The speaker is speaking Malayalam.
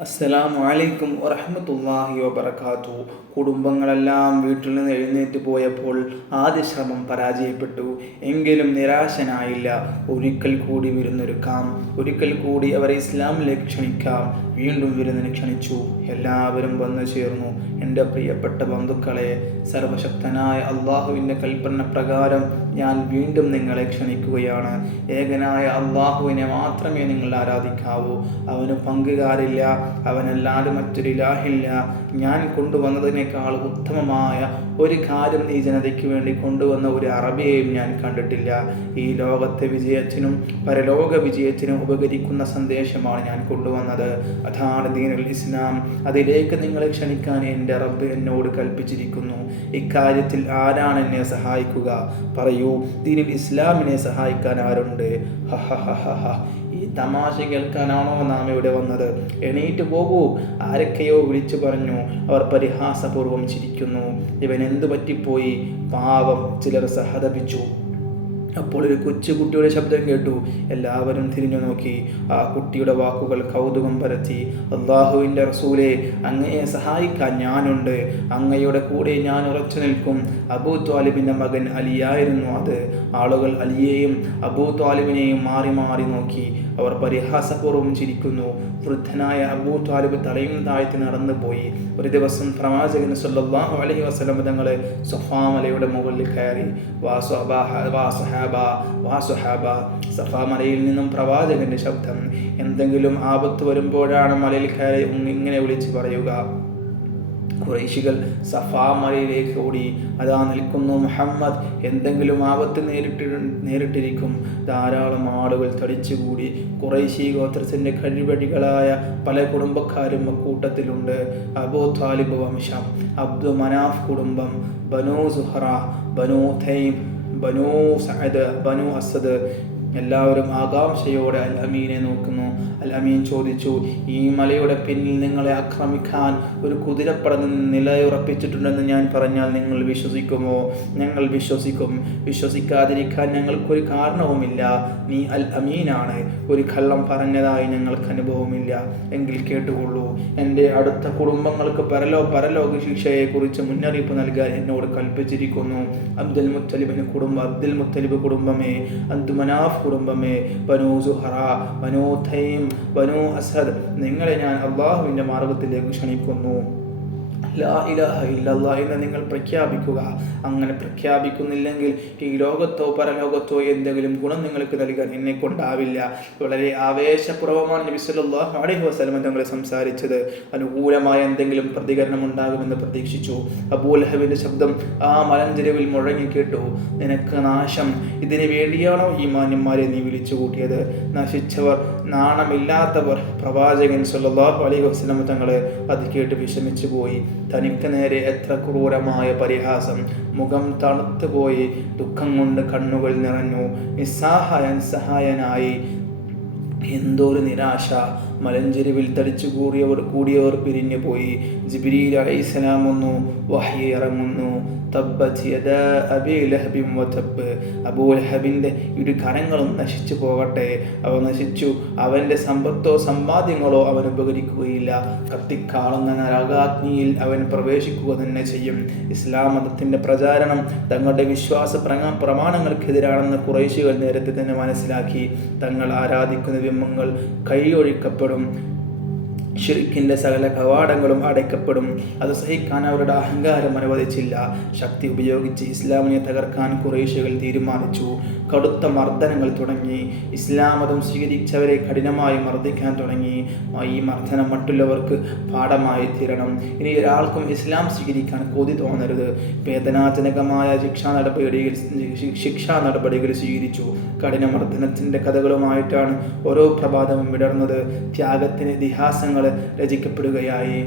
അസ്സലാമു അലൈക്കും വറഹ്മത്തുള്ളാഹി വബർക്കാത്തു കുടുംബങ്ങളെല്ലാം വീട്ടിൽ നിന്ന് എഴുന്നേറ്റ് പോയപ്പോൾ ആദ്യ ശ്രമം പരാജയപ്പെട്ടു. എങ്കിലും നിരാശനായില്ല. ഒരിക്കൽ കൂടി വിരുന്നൊരുക്കാം. ഒരിക്കൽ കൂടി അവരെ ഇസ്ലാമിലേക്ക് ക്ഷണിക്കാം. വീണ്ടും വിരുന്നിന് ക്ഷണിച്ചു. എല്ലാവരും വന്നു ചേർന്നു. എന്റെ പ്രിയപ്പെട്ട ബന്ധുക്കളെ സർവശക്തനായ അള്ളാഹുവിന്റെ കൽപ്പന പ്രകാരം ഞാൻ വീണ്ടും നിങ്ങളെ ക്ഷണിക്കുകയാണ്. ഏകനായ അള്ളാഹുവിനെ മാത്രമേ നിങ്ങൾ ആരാധിക്കാവൂ. അവന് പങ്കുകാരില്ല അവനല്ലാതെ മറ്റൊരു ഇലാഹില്ല. ഞാൻ കൊണ്ടുവന്നതിനേക്കാൾ ഉത്തമമായ ഒരു കാര്യം ഈ ജനതയ്ക്ക് വേണ്ടി കൊണ്ടുവന്ന ഒരു അറബിയെയും ഞാൻ കണ്ടിട്ടില്ല. ഈ ലോകത്തെ വിജയത്തിനും പരലോക വിജയത്തിനും ഉപകരിക്കുന്ന സന്ദേശമാണ് ഞാൻ കൊണ്ടുവന്നത്. അതാണ് ദീനുൽ ഇസ്ലാം. അതിലേക്ക് നിങ്ങളെ ക്ഷണിക്കാൻ എന്റെ റബ്ബ് എന്നോട് കൽപ്പിച്ചിരിക്കുന്നു. ഇക്കാര്യത്തിൽ ആരാണ് എന്നെ സഹായിക്കുക? പറയൂ ദീനിൽ ഇസ്ലാമിനെ സഹായിക്കാൻ ആരുണ്ട്. ഈ തമാശ കേൾക്കാനാണോ നാം ഇവിടെ വന്നത്? എണീറ്റ് പോകൂ. ആരൊക്കെയോ വിളിച്ചു പറഞ്ഞു അവർ പരിഹാസപൂർവം ചിരിക്കുന്നു. ഇവൻ എന്തു പറ്റിപ്പോയി പാവം ചിലർ സഹതപിച്ചു. അപ്പോൾ ഒരു കൊച്ചു കുട്ടിയുടെ ശബ്ദം കേട്ടു. എല്ലാവരും തിരിഞ്ഞു നോക്കി. ആ കുട്ടിയുടെ വാക്കുകൾ കൗതുകം പരത്തി. അള്ളാഹുവിന്റെ റസൂലെ അങ്ങയെ സഹായിക്കാൻ ഞാനുണ്ട്. അങ്ങയുടെ കൂടെ ഞാൻ ഉറച്ചു നിൽക്കും. അബൂ ത്വാലിബിന്റെ മകൻ അലിയായിരുന്നു അത്. ആളുകൾ അലിയെയും അബൂ ത്വാലിബിനെയും മാറി മാറി നോക്കി. അവർ പരിഹാസപൂർവം ചിരിക്കുന്നു. വൃദ്ധനായ അബൂ ത്വാലിബ് തലയും താഴ്ത്തി നടന്നു പോയി. ഒരു ദിവസം പ്രവാചകൻ സല്ലല്ലാഹു അലഹി വസല്ലം തങ്ങളെ സൊഫാമലയുടെ മുകളിൽ കയറി. വാ സ്വബാഹ വാ സഹാബ വാ സുഹാബ സഫാ മലയിൽ നിന്നും പ്രവാചകന്റെ ശബ്ദം. എന്തെങ്കിലും ആപത്ത് വരുമ്പോഴാണ് മലയിൽ കയറി ഇങ്ങനെ വിളിച്ച് പറയുക. കുറേശികൾ സഫാ മലയിലേക്ക് ഓടി. അതാ നിൽക്കുന്നു മുഹമ്മദ്. എന്തെങ്കിലും ആപത്ത് നേരിട്ടി നേരിട്ടിരിക്കും. ധാരാളം ആളുകൾ തടിച്ചുകൂടി. കുറേശി ഗോത്രത്തിന്റെ കഴിവടികളായ പല കുടുംബക്കാരും കൂട്ടത്തിലുണ്ട് അബൂ താലിബ് വംശം അബ്ദു മനാഫ് കുടുംബം Banu Zuhra Banu Taym Banu Saad Banu Asad എല്ലാവരും ആകാംക്ഷയോടെ അൽ അമീനെ നോക്കുന്നു. അൽ അമീൻ ചോദിച്ചു ഈ മലയുടെ പിന്നിൽ നിങ്ങളെ ആക്രമിക്കാൻ ഒരു കുതിരപ്പട നിലയുറപ്പിച്ചിട്ടുണ്ടെന്ന് ഞാൻ പറഞ്ഞാൽ നിങ്ങൾ വിശ്വസിക്കുമോ? ഞങ്ങൾ വിശ്വസിക്കും. വിശ്വസിക്കാതിരിക്കാൻ ഞങ്ങൾക്കൊരു കാരണവുമില്ല. നീ അൽ അമീനാണ് ഒരു കള്ളം പറഞ്ഞതായി ഞങ്ങൾക്ക് അനുഭവമില്ല എങ്കിൽ കേട്ടുകൊള്ളൂ. എന്റെ അടുത്ത കുടുംബങ്ങൾക്ക് പരലോ പരലോക ശിക്ഷയെക്കുറിച്ച് മുന്നറിയിപ്പ് നൽകാൻ എന്നോട് കൽപ്പിച്ചിരിക്കുന്നു. അബ്ദുൽ മുത്തലിബിന് കുടുംബം അബ്ദുൽ മുത്തലിബ് കുടുംബമേ. Abdu Manaf കുടുംബമേ Banu Zuhra Banu Taym Asad. നിങ്ങളെ ഞാൻ അള്ളാഹുവിന്റെ മാർഗത്തിലേക്ക് ക്ഷണിക്കുന്നു. ലാ ഇലാഹ എന്ന് നിങ്ങൾ പ്രഖ്യാപിക്കുക. അങ്ങനെ പ്രഖ്യാപിക്കുന്നില്ലെങ്കിൽ ഈ ലോകത്തോ പരലോകത്തോ എന്തെങ്കിലും ഗുണം നിങ്ങൾക്ക് നൽകാൻ എന്നെ കൊണ്ടാവില്ല വളരെ ആവേശപൂർവമാണ് നബി സല്ലല്ലാഹു അലൈഹി തങ്ങളെ സംസാരിച്ചത്. അനുകൂലമായ എന്തെങ്കിലും പ്രതികരണം ഉണ്ടാകുമെന്ന് പ്രതീക്ഷിച്ചു. അബൂലഹബിന്റെ ശബ്ദം ആ മലഞ്ചെരുവിൽ മുഴങ്ങി കേട്ടു. നിനക്ക് നാശം. ഇതിനു വേണ്ടിയാണോ ഈ മാന്യന്മാരെ നീ വിളിച്ചു കൂട്ടിയത്? നശിച്ചവർ നാണമില്ലാത്തവർ പ്രവാചകൻ സല്ലല്ലാഹു അലൈഹി വസല്ലം തങ്ങളെ അത് കേട്ട് വിഷമിച്ചു പോയി തനിക്ക് നേരെ എത്ര ക്രൂരമായ പരിഹാസം. മുഖം തണുത്തുപോയി ദുഃഖം കൊണ്ട് കണ്ണുകൾ നിറഞ്ഞു. നിസ്സഹായൻ സഹായനായി എന്തോ ഒരു നിരാശ. മലഞ്ചെരുവിൽ തടിച്ചു കൂടിയവർ കൂടിയവർ പിരിഞ്ഞു പോയി. ജിബിരിയിൽ അലൈഹിസ്സലാം വന്നു വഹി ഇറങ്ങുന്നു അബൂലഹബിന്റെ ഇരു കരങ്ങളും നശിച്ചു പോകട്ടെ. അവ നശിച്ചു. അവന്റെ സമ്പത്തോ സമ്പാദ്യങ്ങളോ അവൻ ഉപകരിക്കുകയില്ല. കത്തിക്കാളുന്ന നരകാഗ്നിയിൽ അവൻ പ്രവേശിക്കുക തന്നെ ചെയ്യും. ഇസ്ലാം മതത്തിന്റെ പ്രചാരണം തങ്ങളുടെ വിശ്വാസ പ്രമാ- പ്രമാണങ്ങൾക്കെതിരാണെന്ന് കുറേശികൾ നേരത്തെ തന്നെ മനസ്സിലാക്കി. തങ്ങൾ ആരാധിക്കുന്ന பிரதிபிம்பங்கள் கையொழிக்கப்படும். ഷിർക്കിന്റെ സകല കവാടങ്ങളും അടയ്ക്കപ്പെടും. അത് സഹിക്കാൻ അവരുടെ അഹങ്കാരം അനുവദിച്ചില്ല. ശക്തി ഉപയോഗിച്ച് ഇസ്ലാമിനെ തകർക്കാൻ കുറേശികൾ തീരുമാനിച്ചു. കടുത്ത മർദ്ദനങ്ങൾ തുടങ്ങി. ഇസ്ലാം മതം സ്വീകരിച്ചവരെ കഠിനമായി മർദ്ദിക്കാൻ തുടങ്ങി. ഈ മർദ്ദനം മറ്റുള്ളവർക്ക് പാഠമായി തീരണം. ഇനി ഒരാൾക്കും ഇസ്ലാം സ്വീകരിക്കാൻ കൊതി തോന്നരുത്. വേദനാജനകമായ ശിക്ഷാ നടപടികൾ ശിക്ഷാ നടപടികൾ സ്വീകരിച്ചു. കഠിന മർദ്ദനത്തിന്റെ കഥകളുമായിട്ടാണ് ഓരോ പ്രഭാതവും വിടർന്നത്. ത്യാഗത്തിന് ഇതിഹാസങ്ങൾ രചിക്കപ്പെടുകയായി.